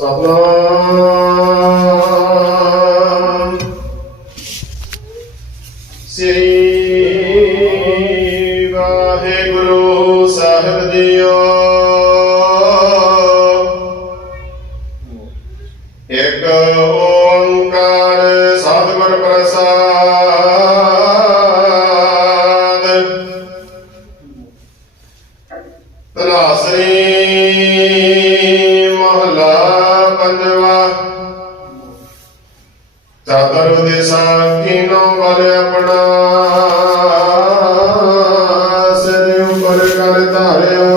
ਸਤਨਾਮ। ਸ੍ਰੀ ਵਾਹਿਗੁਰੂ ਸਾਹਿਬ ਜੀਓ। ਇੱਕ ਓੰਕਾਰ ਸਤਿਗੁਰ ਪ੍ਰਸਾਦ। ਤਨਾਸਰੀ ਮਹਲਾ ਪੰਜਵਾ ਚਾਦਰ ਦੇਸਾ ਕੀਨੋ ਬਲ ਆਪਣਾ। ਸਿਰ ਉੱਪਰ ਕਰ ਧਾਰਿਓ।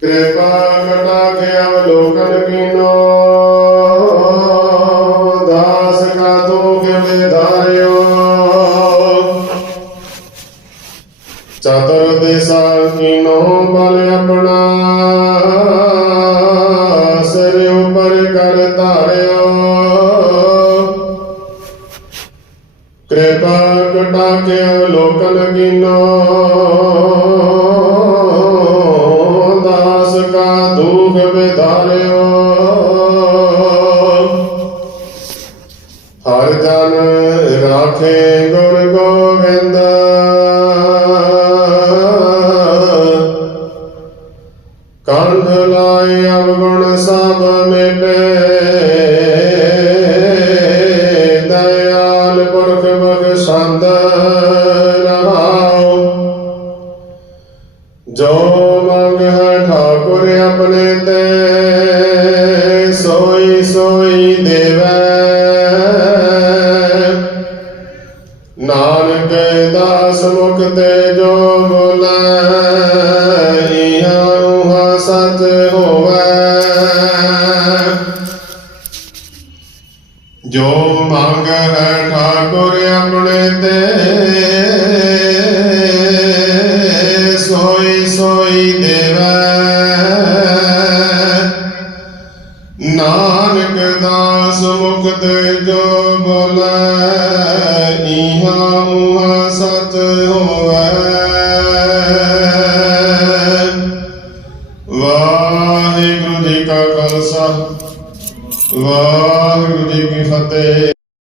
ਕਿਰਪਾ ਕਟਾ ਕੇ ਅਵਲੋਕਨ ਕੀਨੋ। ਦਾਸ ਕਾ ਦੁਖ ਵਿਧਾਰਿਓ ਚਤੁਰ ਦਿਸ਼ਾ ਕੀਨੋ ਬਲ ਆਪਣਾ। ਧਾਰਿਓ ਕਿਰਪਾ ਕਟਾ ਕੇ ਲੋਕਨ ਦਾਸ ਕਾ ਦੂਖ ਵਿਧਾਰਿਓ ਹਰ ਜਨ ਰਾਖੇ ਗੁਰ ਗੋਬਿੰਦ। ਕੰਧ ਲਾਏ ਅਵਗੁਣ ਪੁਰਖ ਬਖਸ਼ੰਦ ਰਹਾਉ ਜੋ ਮੰਗ ਹੈ ਠਾਕੁਰ ਆਪਣੇ ਤੇ, ਸੋਈ ਸੋਈ ਦੇਵੈ। ਨਾਨਕ ਦਾਸ ਮੁਖ ਤੇ ਜੋ ਬੋਲੇ ਜੋ ਮੰਗ ਹੈ ਠਾਕੁਰ ਆਪਣੇ ਤੇ, ਸੋਈ ਸੋਈ ਦੇਵੈ। ਨਾਨਕ ਦਾਸ ਮੁਕਤ ਜੋ ਬੋਲੇ ਇਹਾਂ ਉਹਾਂ ਸਚ ਹੋਵੇ। ਵਾਹਿਗੁਰੂ ਜੀ ਕਾ ਖਾਲਸਾ। ਵਾਹਿਗੁਰੂ ਜੀ ਕੀ ਫਤਿਹ।